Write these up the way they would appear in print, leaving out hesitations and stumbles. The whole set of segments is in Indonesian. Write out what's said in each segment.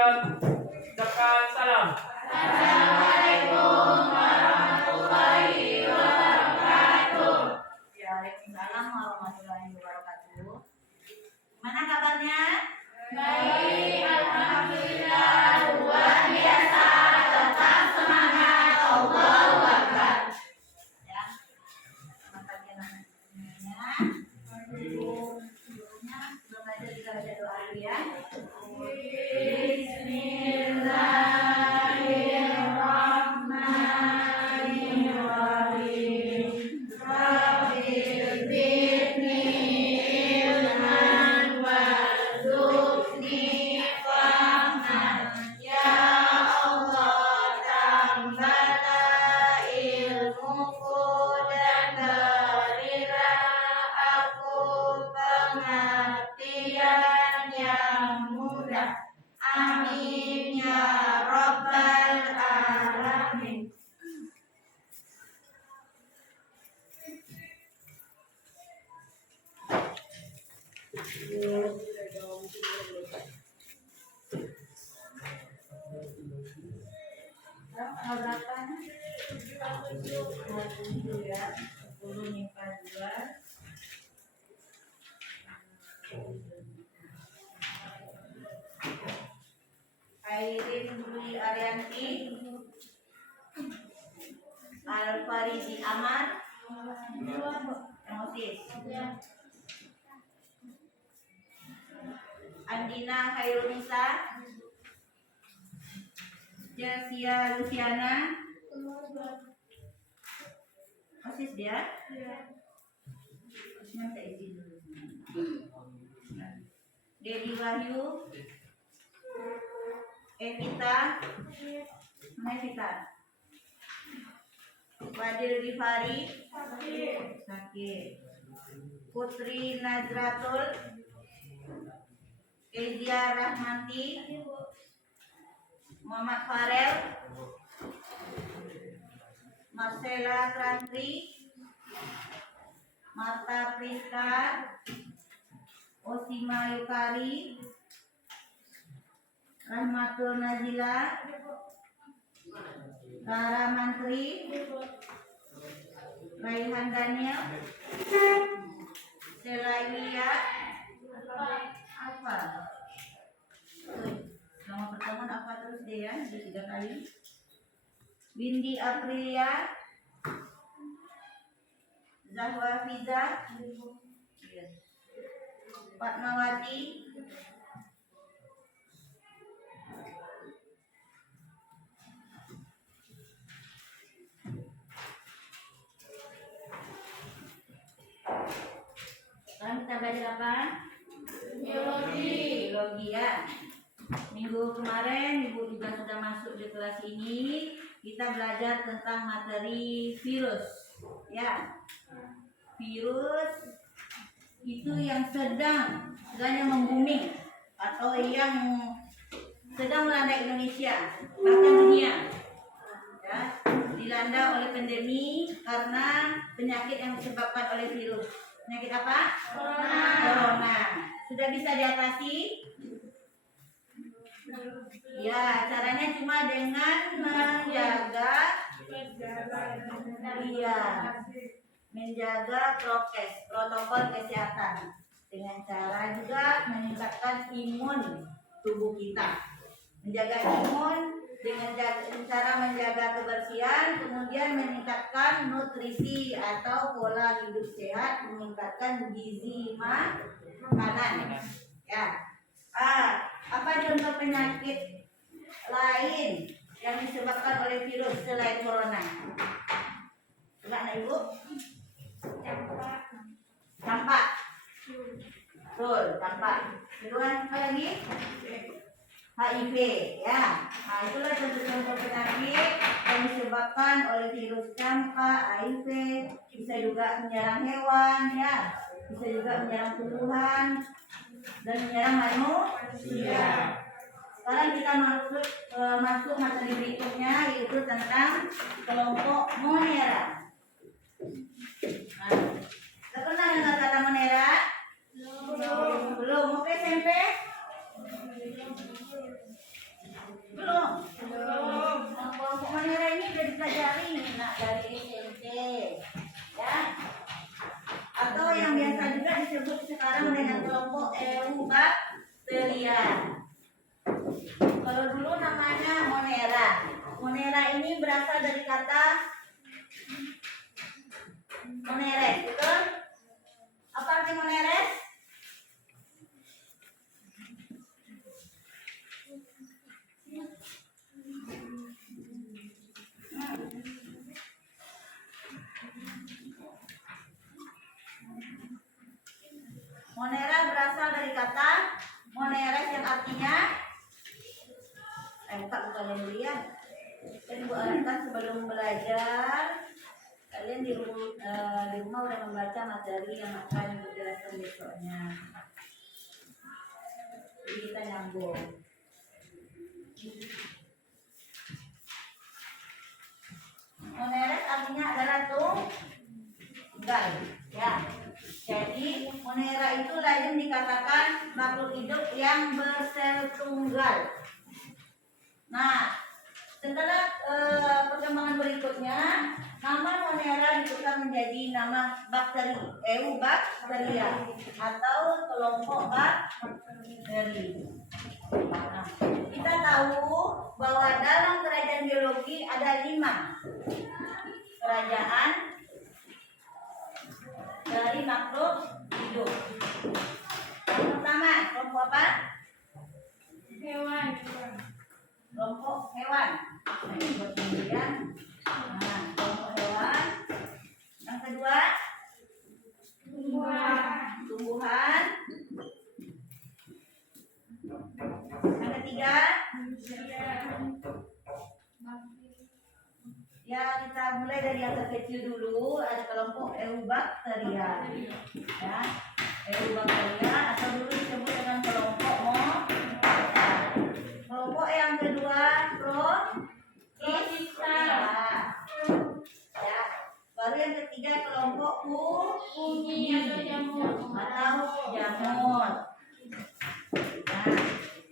Ucapkan salam. Assalamualaikum warahmatullahi wabarakatuh. Waalaikumsalam warahmatullahi wabarakatuh. Gimana kabarnya? Baik, alhamdulillah, luar biasa. Tetap semangat. Allahu Akbar. Ya. Selamat pagi anak-anak semuanya. Sebelumnya belajar kita baca doa dulu ya. Bismillahirrahmanirrahim. Rabbil zidni ilman warzuqni fahman. Ya Allah, tambahlah ilmuku dan berilah aku pengertian yang mudah. Amin ya rabbal alamin. Berapa? 10 ya. 10 nyimpan 2. Airin Dwi Arianti, Al-Faridi Amar, Moses, Andina Khairunisa, Jasia Luciana, Moses dia, minta izin dulu. Dedi Wahyu, Evita, Evita, Fadil Gifari, sakit. Putri Nazratul, Ezia Rahmanti, Muhammad Farel, Marcella Krantri, Marta Priska, Osima Yukari, Rahmatul Nazila, Rara Mantri, Raihan Daniel, Selaiya, apa? Nama pertemuan apa terus deh ya, sudah 3 kali. Windy Aprilia, Zahwa Fiza, Fatmawati, sekarang kita belajar apa? Biologi. Biologi ya. Minggu kemarin Ibu juga sudah masuk di kelas ini. Kita belajar tentang materi virus. Ya. Virus itu yang sedang membumi atau yang sedang melanda Indonesia bahkan dunia. Ya, dilanda oleh pandemi karena penyakit yang disebabkan oleh virus. Penyakit apa? Corona. Sudah bisa diatasi? Ya, caranya cuma dengan menjaga protokol kesehatan. Dengan cara juga meningkatkan imun tubuh kita. Menjaga imun dengan cara menjaga kebersihan, kemudian meningkatkan nutrisi atau pola hidup sehat, meningkatkan gizi makanan. Ya. Apa contoh penyakit lain yang disebabkan oleh virus selain corona? Coba anak Ibu. Campak. Betul, campak. Kedua apa lagi? HIV, ya. Nah, itulah contoh-contoh penyakit yang disebabkan oleh virus campak, HIV. Bisa juga menyerang hewan, ya. Bisa juga menyerang tumbuhan dan menyerang manusia. Sekarang kita masuk materi berikutnya, yaitu tentang kelompok Monera. Nah, sudah pernah dengar kata Monera? Belum. Oke, SMP? Belum. Kelompok Monera ini udah dipelajari nak dari SMP, ya. Atau yang biasa juga disebut sekarang dengan kelompok Eubacteria. Kalau dulu namanya Monera. Monera ini berasal dari kata moneres, betul? Apa arti moneres? Monera berasal dari kata moneres yang artinya bukan yang dulu ya. Dan Bu Arkan sebelum belajar, kalian di rumah udah membaca materi yang akan Ibu jelaskan besoknya. Jadi kita nyambung. Moneres artinya adalah tunggal, ya. Jadi monera itu lazim dikatakan makhluk hidup yang bersel tunggal. Nah, setelah perkembangan berikutnya, nama monera ditukar menjadi nama bakteri, Eubacteria atau kelompok bakteri. Nah, kita tahu bahwa dalam kerajaan biologi ada 5 kerajaan dari makhluk hidup. Yang pertama, kelompok apa? Hewan. Kelompok hewan. Nah, ini buat kemudian. Nah, kelompok hewan. Yang kedua, tumbuhan. Yang ketiga, ya kita mulai dari yang terkecil dulu. Ada kelompok Eubacteria, ya. Eubacteria atau dulu disebut dengan kelompok kelompok yang kedua Protista, ya. Baru yang ketiga kelompok fungi atau jamur. Nah,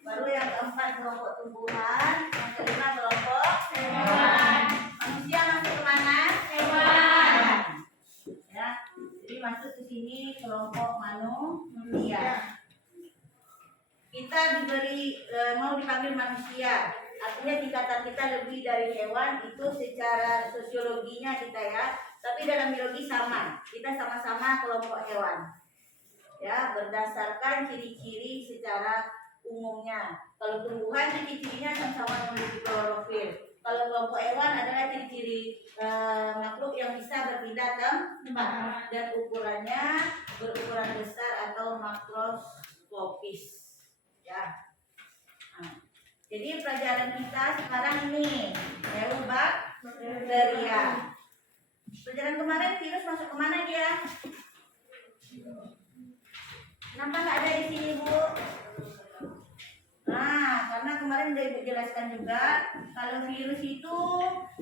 baru yang keempat kelompok tumbuhan, yang kelima kelompok hewan. Manusia masuk ke mana? Hewan. Ya, jadi masuk ke sini kelompok manusia. Kita diberi mau dipanggil manusia, artinya dikata kita lebih dari hewan itu secara sosiologinya kita ya, tapi dalam biologi sama, kita sama-sama kelompok hewan, ya, berdasarkan ciri-ciri secara umumnya. Kalau tumbuhan ciri-cirinya sama-sama memiliki klorofil. Kalau kelompok hewan adalah ciri-ciri makhluk yang bisa berpindah tempat dan ukurannya berukuran besar atau makroskopis. Ya. Nah, jadi pelajaran kita sekarang ini Eubacteria. Pelajaran kemarin virus masuk kemana dia? Kenapa nggak ada di sini, Bu? Nah, karena kemarin udah Ibu jelaskan juga kalau virus itu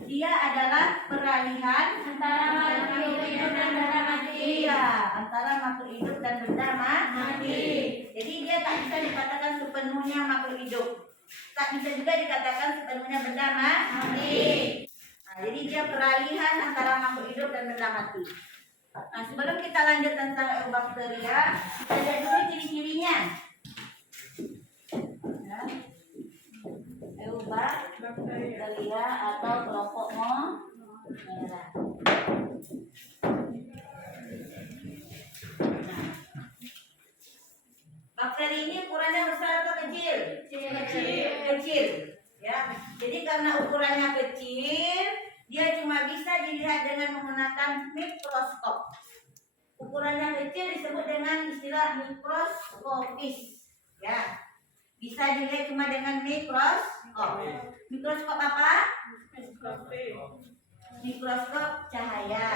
dia adalah peralihan Antara makhluk hidup dan benda mati. Iya, antara makhluk hidup dan benda mati. Jadi dia tak bisa dikatakan sepenuhnya makhluk hidup, tak bisa juga dikatakan sepenuhnya benda mati. Nah, jadi dia peralihan antara makhluk hidup dan benda mati. Nah, sebelum kita lanjut tentang Eubacteria, kita lihat dulu ciri-cirinya. Ya. Eubacteria atau kelompok monera. Bakteri ini ukurannya besar atau kecil? Kecil. Ya. Jadi karena ukurannya kecil, dia cuma bisa dilihat dengan menggunakan mikroskop. Ukurannya kecil disebut dengan istilah mikroskopis. Ya. Bisa dilihat cuma dengan mikroskop. Mikroskop apa? Mikroskop cahaya.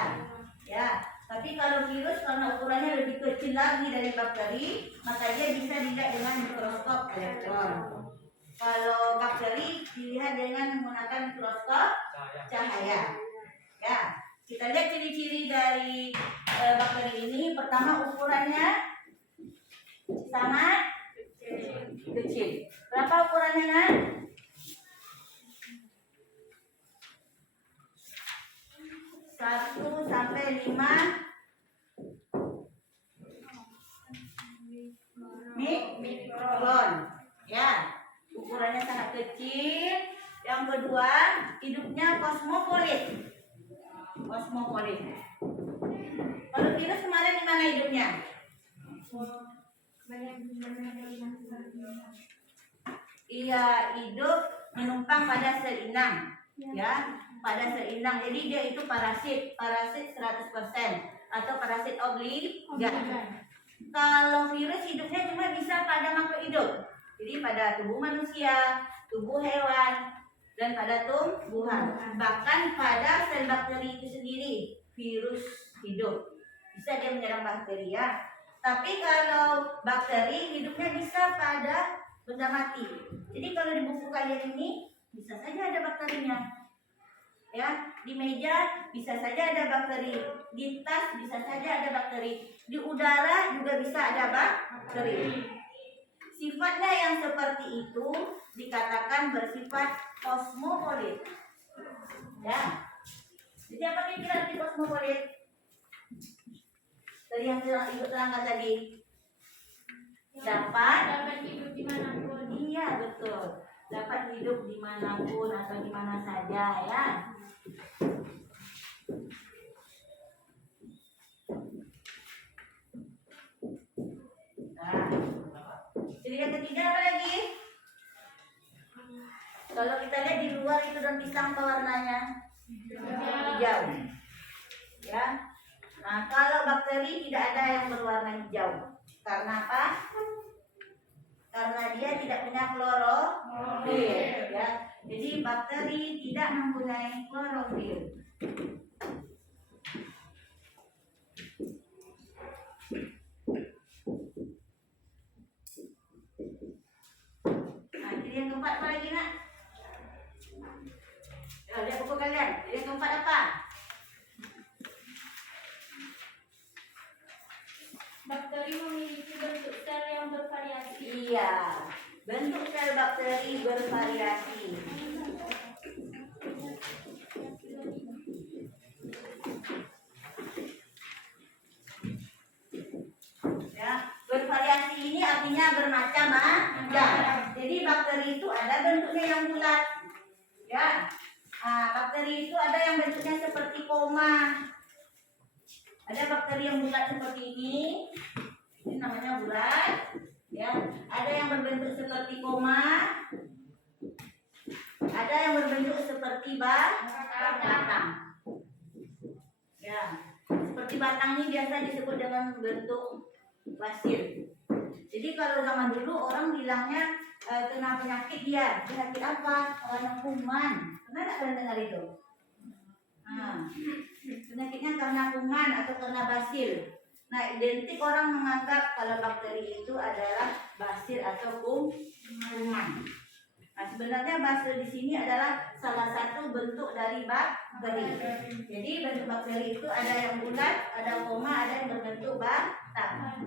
Ya. Tapi kalau virus karena ukurannya lebih kecil lagi dari bakteri, maka dia bisa dilihat dengan mikroskop elektron. Kalau bakteri dilihat dengan menggunakan mikroskop cahaya. Ya, kita lihat ciri-ciri dari bakteri ini. Pertama, ukurannya sangat kecil. Berapa ukurannya, Nak? 1 sampai 5 mikron. Ya, ukurannya sangat kecil. Yang kedua, hidupnya kosmopolit. Kosmopolit. Kalau virus kemarin di mana hidupnya? Iya, hidup menumpang pada sel inang. Ya, pada sel inang. Jadi dia itu parasit 100% atau parasit obligat. Kalau virus hidupnya cuma bisa pada makhluk hidup. Jadi pada tubuh manusia, tubuh hewan, dan pada tumbuhan. Bahkan pada sel bakteri itu sendiri virus hidup. Bisa dia menyerang bakteri ya. Tapi kalau bakteri hidupnya bisa pada benda mati. Jadi kalau di buku kalian ini bisa saja ada bakterinya. Ya, di meja bisa saja ada bakteri, di tas bisa saja ada bakteri, di udara juga bisa ada bakteri. Sifatnya yang seperti itu dikatakan bersifat kosmopolit. Ya. Jadi apa kira-kira arti kosmopolit? Dari yang ibu terangkan tadi. Dapat hidup dimanapun. Iya betul. Dapat hidup dimanapun atau dimana saja ya. Nah, jadi yang ketiga apa lagi? Kalau kita lihat di luar itu daun pisang apa warnanya? Hijau. Ya. Nah, kalau bakteri tidak ada yang berwarna hijau. Karena apa? Karena dia tidak punya klorofil. Ya. Jadi bakteri tidak mempunyai klorofil. Nah, jadi yang keempat apa lagi nak? Ya, lihat buku kalian. Jadi yang keempat apa? Bakteri memiliki bentuk sel yang bervariasi. Iya, bentuk sel bakteri bervariasi. Ya, bervariasi ini artinya bermacam-macam. Jadi bakteri itu ada bentuknya yang bulat. Ya, nah, bakteri itu ada yang bentuknya seperti koma. Ada bakteri yang bulat seperti ini namanya bulat. Ya, ada yang berbentuk seperti koma, ada yang berbentuk seperti batang. Ya, seperti batang ini biasa disebut dengan bentuk basil. Jadi kalau zaman dulu orang bilangnya kena penyakit dia, penyakit apa? Karena kuman. Pernah nggak kalian dengar itu? Nah, penyakitnya karena kuman atau karena basil. Nah, identik orang menganggap kalau bakteri itu adalah basil atau kuman. Nah, sebenarnya basil di sini adalah salah satu bentuk dari bakteri. Jadi bentuk bakteri itu ada yang bulat, ada koma, ada yang berbentuk batang.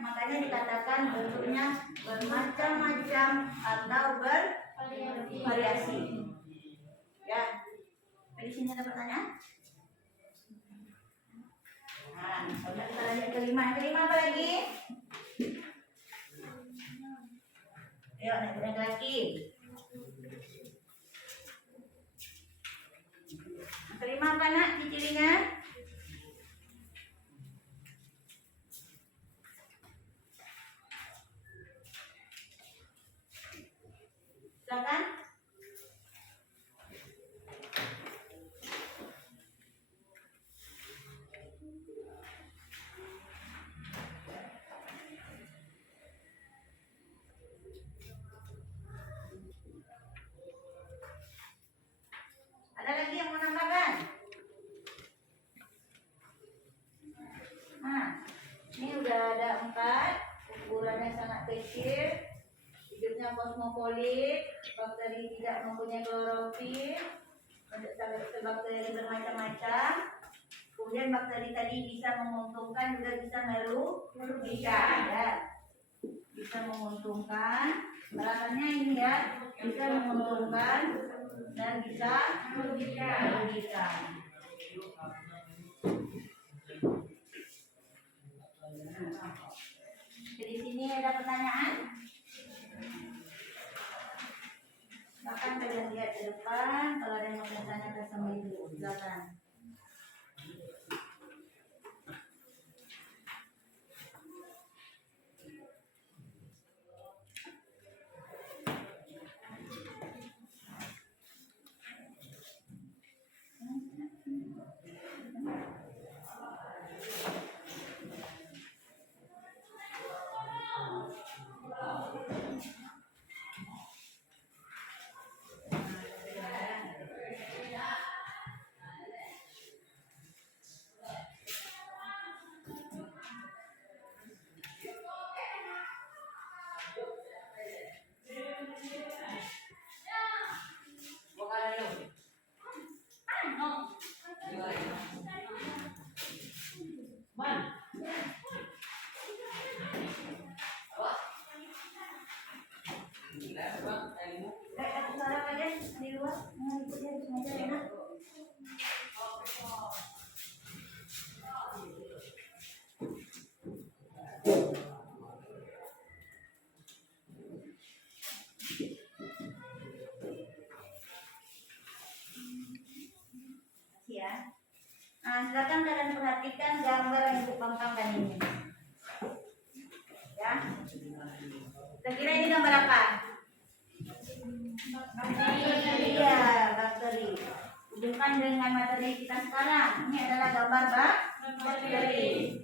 Makanya dikatakan bentuknya bermacam-macam atau bervariasi. Ya. Di sini ada pertanyaan? Nah, udah kita lanjut kelima. Yang kelima apa lagi? Ayo, naik lagi. Kelima apa nak cirinya? Silakan. Ada lagi yang mau nambahkan? Nah, ini udah ada 4. Ukurannya sangat kecil. Hidupnya kosmopolit. Bakteri tidak mempunyai klorofil. Bentuk bakteri bermacam-macam. Kemudian bakteri tadi bisa menguntungkan juga bisa merugikan ya. Bisa menguntungkan. Balasannya ini ya, bisa menguntungkan dan bisa merugikan. depan. Kalau ada yang mau tanya sama ibu, silakan. Ya. Nah, silakan kalian perhatikan gambar yang ibu pampangkan ini. Ya. Kira-kira ini gambar apa? Iya, bakteri. Hubungkan dengan materi kita sekarang. Ini adalah gambar bakteri.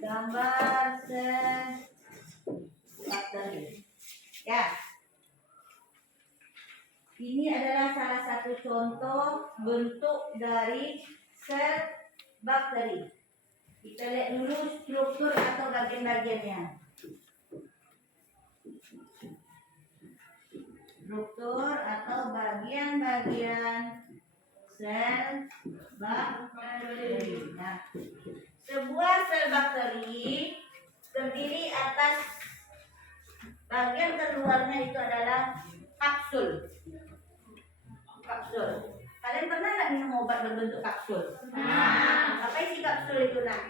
Gambar sel bakteri. Ya. Ini adalah salah satu contoh bentuk dari sel bakteri. Kita lihat dulu struktur atau bagian-bagiannya. Struktur atau bagian-bagian sel bakteri. Nah, sebuah sel bakteri terdiri atas bagian terluarnya itu adalah kapsul. Kapsul. Kalian pernah nggak minum obat berbentuk kapsul? Apa isi kapsul itu nak?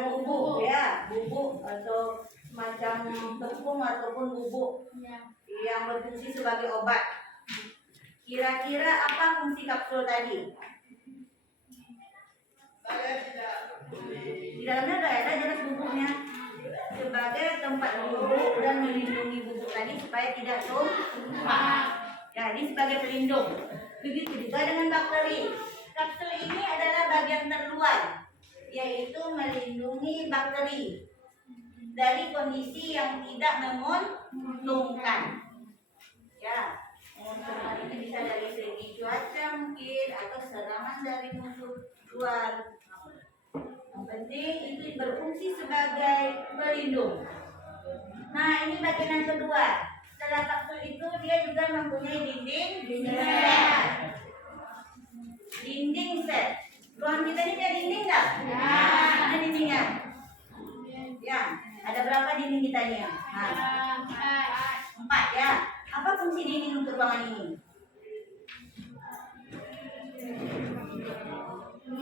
Bubuk ya, bubuk atau semacam tepung ataupun bubuk yang berfungsi sebagai obat. Kira-kira apa fungsi kapsul tadi? Di dalamnya ada jelas bubuknya sebagai tempat bubuk dan melindungi bubuk tadi supaya tidak tumpah. Jadi sebagai pelindung. Begitu juga dengan bakteri. Kapsul ini adalah bagian terluar, yaitu melindungi bakteri dari kondisi yang tidak menguntungkan. Ya, menguntungkan itu bisa dari segi cuaca mungkin atau serangan dari musuh luar. Yang penting itu berfungsi sebagai pelindung. Nah, ini bagian yang kedua. Setelah kapsul itu dia juga mempunyai dinding sel. Dinding sel. Ruang kita ini ada dinding nggak? Ya. Ada dindingnya. Ya. Ada berapa dinding kita ini? Nah, 4 ya. Apa fungsi dinding untuk ruangan ini?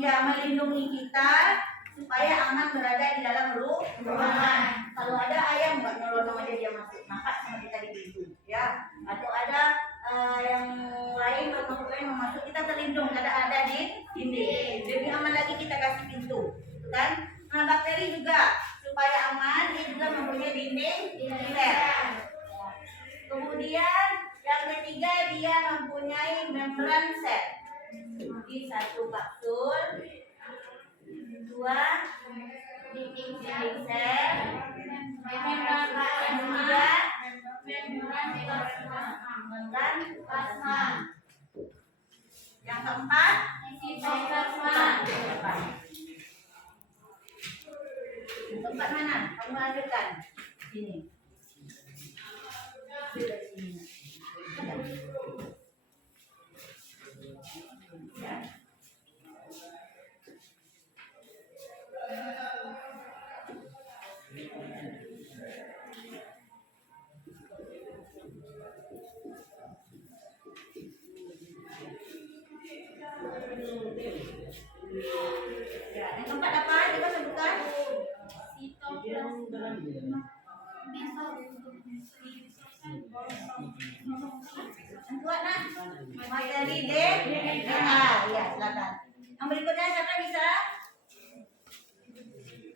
Ya, melindungi kita supaya aman berada di dalam ruangan. Kalau ada ayam nggak nyelonong aja dia masuk, nampak sama kita di pintu, ya. Atau ada yang lain makhluk lain mau masuk, kita terlindung ada di dinding. Lebih aman lagi kita kasih pintu, kan? Nah, bakteri juga supaya aman dia juga mempunyai dinding sel. Kemudian yang ketiga dia mempunyai membran sel. Di satu kapsul, 2 dinding sel, membran plasma. Yang keempat, sitoplasma. Yang keempat mana? Kamu lanjutkan. Sini. Sini. Ya. Ya, yang keempat apa? Coba sebutkan. Materi DNA. Ya, silakan. Yang berikutnya siapa bisa?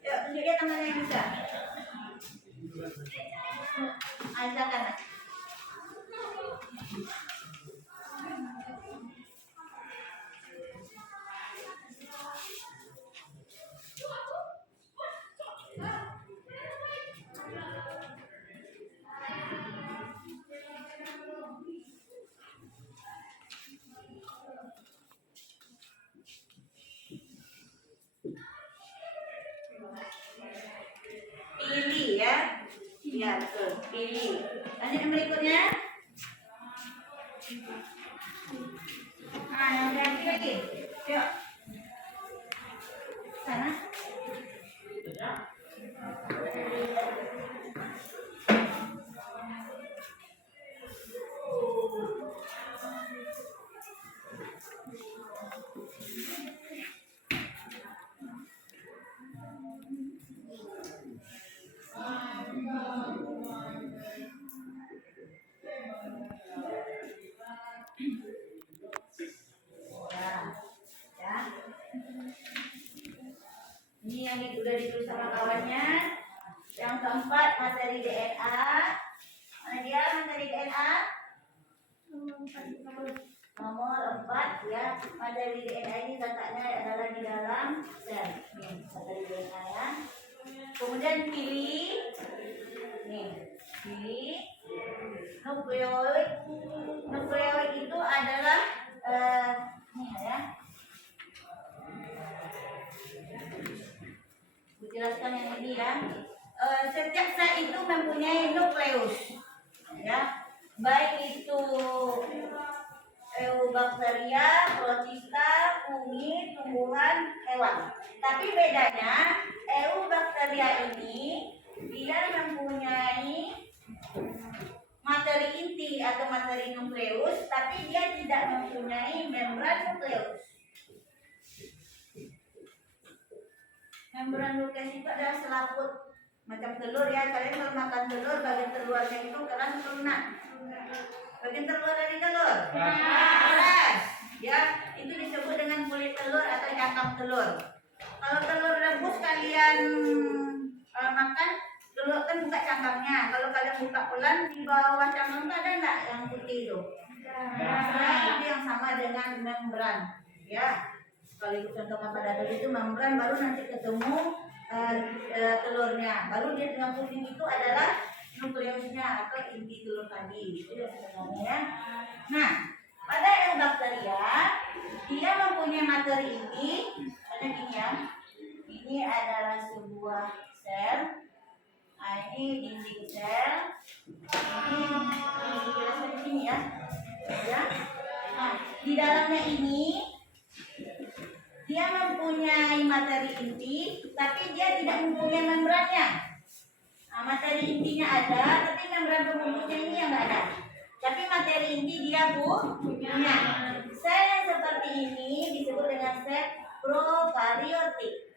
Yuk, tunjuk dia temannya yang bisa. Silakan. Pilih ya. Iya, betul. Pilih. Lanjut yang berikutnya. Nah, yang terakhir lagi. Yuk. Sana. Ya. Ini yang udah ditulis sama kawannya. Yang keempat materi DNA. Mana dia materi DNA? Nomor 4 ya. Materi DNA ini letaknya adalah di dalam sel. Nih, materi DNA ya. Kemudian pilih. Nih, pilih nukleoid. Nukleoid itu adalah nih ya. Jelaskan yang ini ya. Setiap sel itu mempunyai nukleus, ya, baik itu eubakteria, protista, fungi, tumbuhan, hewan. Tapi bedanya eubakteria ini dia mempunyai materi inti atau materi nukleus, tapi dia tidak mempunyai membran nukleus. Membran nukleus itu adalah selaput macam telur ya. Kalian kalau makan telur, bagian terluarnya itu keras atau lunak? Bagian terluar dari telur keras ya, itu disebut dengan kulit telur atau cangkang telur. Kalau telur rebus kalian makan, telur kan buka cangkangnya. Kalau kalian buka pelan, di bawah cangkang itu ada enggak yang putih itu? Nah, itu yang sama dengan membran ya. Kalau itu contohkan pada tadi itu membran, baru nanti ketemu telurnya, baru dia dengan putih itu adalah nukleusnya atau inti telur tadi. Itu sebenarnya. Nah, pada eubakteria dia mempunyai materi inti. Ada gini ya. Ini adalah sebuah sel. Nah, ini dinding sel. Ini dijelaskan di sini ya. Ya. Nah, di dalamnya ini dia mempunyai materi inti, tapi dia tidak mempunyai membrannya. Nah, materi intinya ada, tapi membran pembungkusnya ini yang nggak ada. Tapi materi inti dia punya. Sel yang seperti ini disebut dengan sel prokaryotik.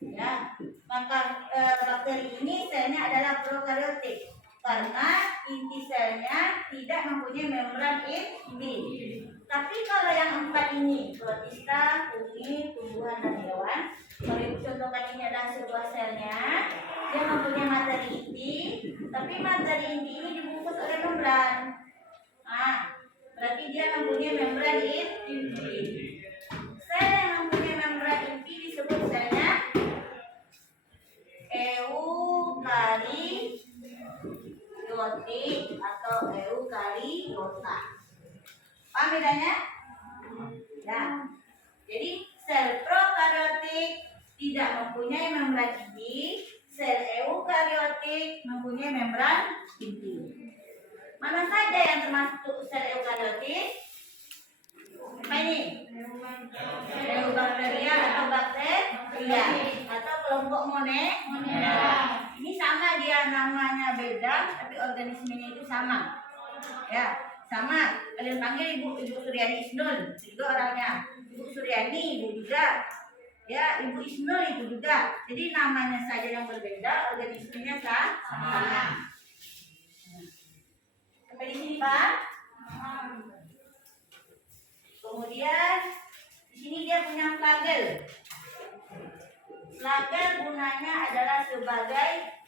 Ya, maka bakteri ini selnya adalah prokaryotik karena inti selnya tidak mempunyai membran inti. Tapi kalau yang 4 ini, protista, fungi, tumbuhan, dan hewan, kalau contohkan ini adalah sebuah selnya, dia mempunyai materi inti, tapi materi inti ini dibungkus oleh membran. Nah, berarti dia mempunyai membran inti. Sel yang mempunyai membran inti disebut selnya eukaryotik atau eukariota. Paham bedanya? Ya. Jadi sel prokaryotik tidak mempunyai membran inti, sel eukaryotik mempunyai membran inti. Mana saja yang termasuk sel eukaryotik? Apa ini? Eubakteria atau bakteria atau kelompok monera. Ini sama, dia namanya beda, tapi organismenya itu sama. Ya, sama. Kalian panggil Ibu Suryani Isnul, juga orangnya. Ibu Suryani, Ibu juga. Ya, Ibu Isnul itu juga. Jadi namanya saja yang berbeda, organismenya sama. Sampai di sini, Pak? Kemudian di sini dia punya flagel. Flagel gunanya adalah sebagai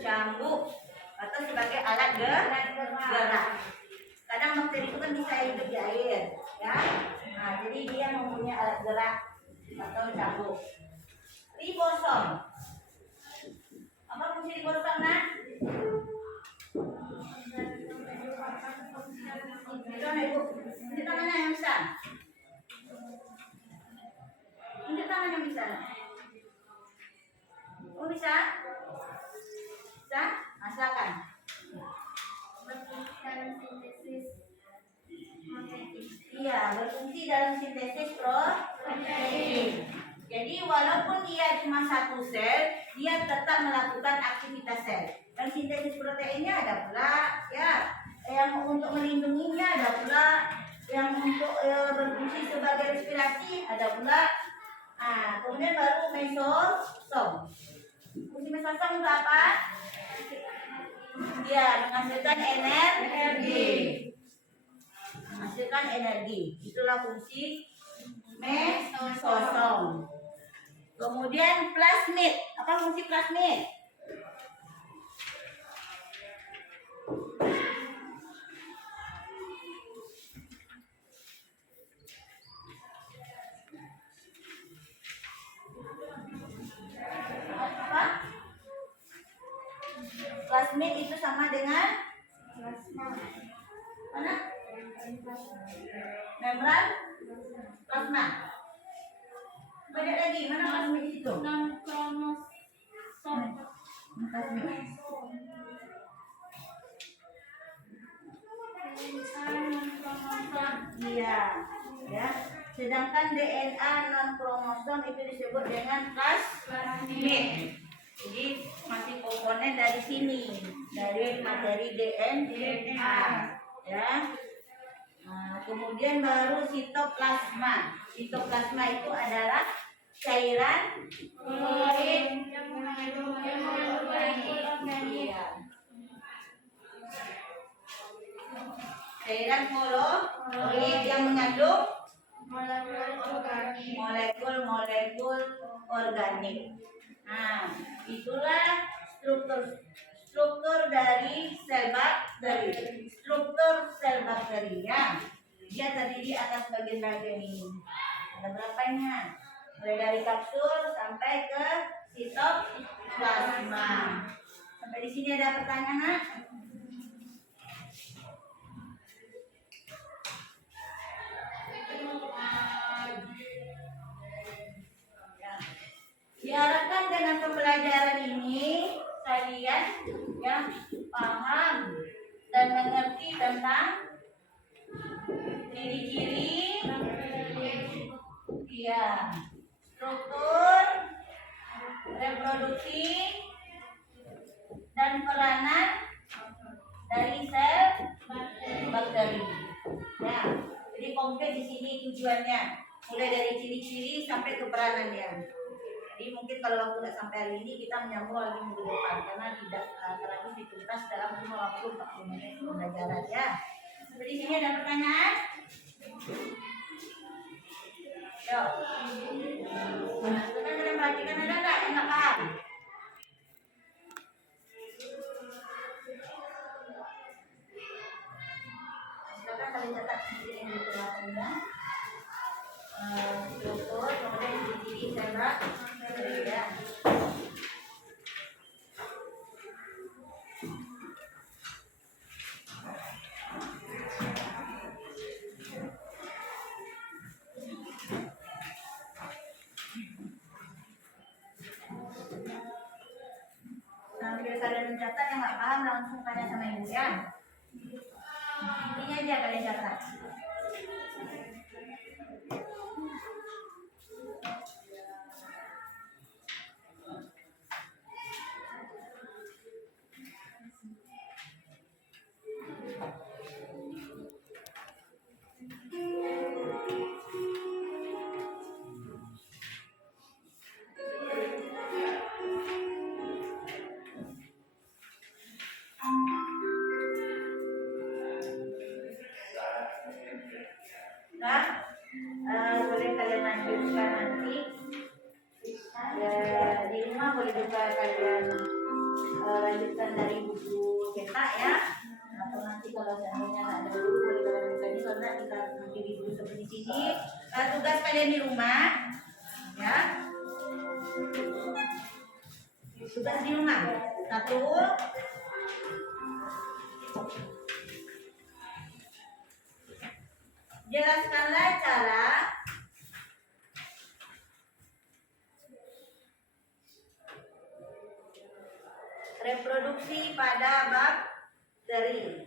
cambuk atau sebagai alat gerak. Kadang bakteri itu kan bisa hidup di air, ya. Nah, jadi dia mempunyai alat gerak atau cambuk. Ribosom. Apa fungsi ribosom, Nak? Ini tangannya yang bisa. Ini tangan yang bisa. Oh, bisa? Bisa? Nah, silakan. Iya, berfungsi dalam sintesis protein. Jadi walaupun dia cuma satu sel, dia tetap melakukan aktivitas sel. Dan sintesis proteinnya ada pula, ya, yang untuk melindunginya ada pula, yang untuk berfungsi sebagai respirasi ada pula. Nah, kemudian baru mesosom. Fungsi mesosom untuk apa? Ya, menghasilkan energi. Menghasilkan energi. Itulah fungsi mesosom. Kemudian plasmid. Apa fungsi plasmid? Apa? Plasmid itu sama dengan mana? Membran plasma. Banyak lagi. Mana plasmid itu? Iya, ya. Sedangkan DNA non kromosom itu disebut dengan plasmid. Jadi masih komponen dari sini, dari materi DNA, ya. Nah, kemudian baru sitoplasma. Sitoplasma itu adalah cairan fluid. Iya. Cairan fluid yang mengandung molekul organik. Nah, itulah struktur dari sel bakteri. Struktur sel bakteri, ya. Dia terdiri atas bagian-bagian ini. Ada berapanya? Mulai dari kapsul sampai ke sitoplasma. Sampai di sini ada pertanyaan? Diharapkan dengan pembelajaran ini kalian ya paham dan mengerti tentang ciri-ciri, ya, struktur, reproduksi, dan peranan dari sel bakteri. Ya, jadi konkret di sini tujuannya, mulai dari ciri-ciri sampai ke peranannya. Jadi mungkin kalau waktu nggak sampai hari ini kita menyambung lagi minggu depan karena tidak terlalu dituntas dalam 50-40 menit pembelajaran, ya. Sampai di sini ada pertanyaan? Yuk. Teman-teman kalian perhatikan ada nggak yang nggak paham? Silakan kalian catat sendiri yang diterapkannya. Struktur, kemudian ciri-ciri sel bakteri, ya. Sambil kalian mencatat, yang nggak paham langsung tanya sama ibu, ya. Intinya aja kalian catat. Nah, boleh kalian lanjutkan nanti. Ya, di rumah boleh juga kalian lanjutkan dari buku cetak ya. Atau nanti kalau seandainya nggak ada buku boleh kalian buka ini karena kita nanti di buku seperti ini. Tugas kalian di rumah, ya. Tugas di rumah. Satu. Jelaskanlah cara reproduksi pada bakteri.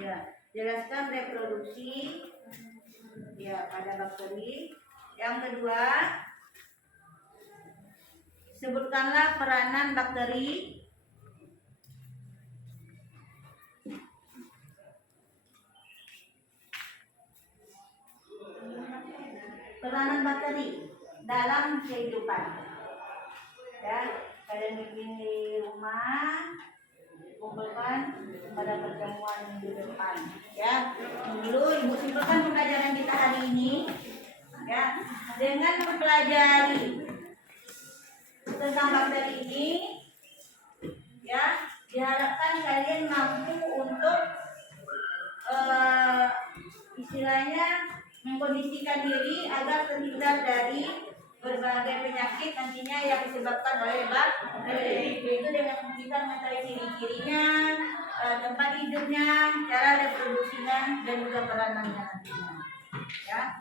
Ya, jelaskan reproduksi ya pada bakteri. Yang kedua, sebutkanlah peranan bakteri. Peranan bakteri dalam kehidupan. Ya, kalian bikin di rumah, kumpulkan pada pertemuan minggu depan. Ya, dulu Ibu simpulkan pembelajaran kita hari ini. Ya, dengan mempelajari tentang bakteri ini, ya, diharapkan kalian mampu untuk istilahnya mengkondisikan diri agar terhindar dari berbagai penyakit nantinya yang disebabkan oleh bakteri. Yaitu dengan kita mengetahui ciri-cirinya, tempat hidupnya, cara reproduksinya, dan juga peranannya nantinya. Ya,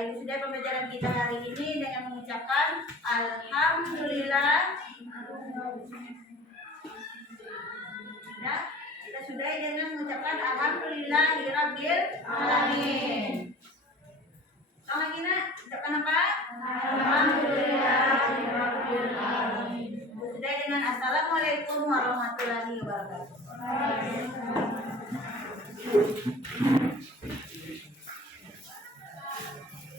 ini sudah pembelajaran kita hari ini dengan mengucapkan alhamdulillah. Ya, kita sudah dengan mengucapkan alhamdulillahirabbil alamin. Sama lagi nak, ucapkan apa? Alhamdulillahirabbil alamin. Sudah dengan assalamualaikum warahmatullahi wabarakatuh.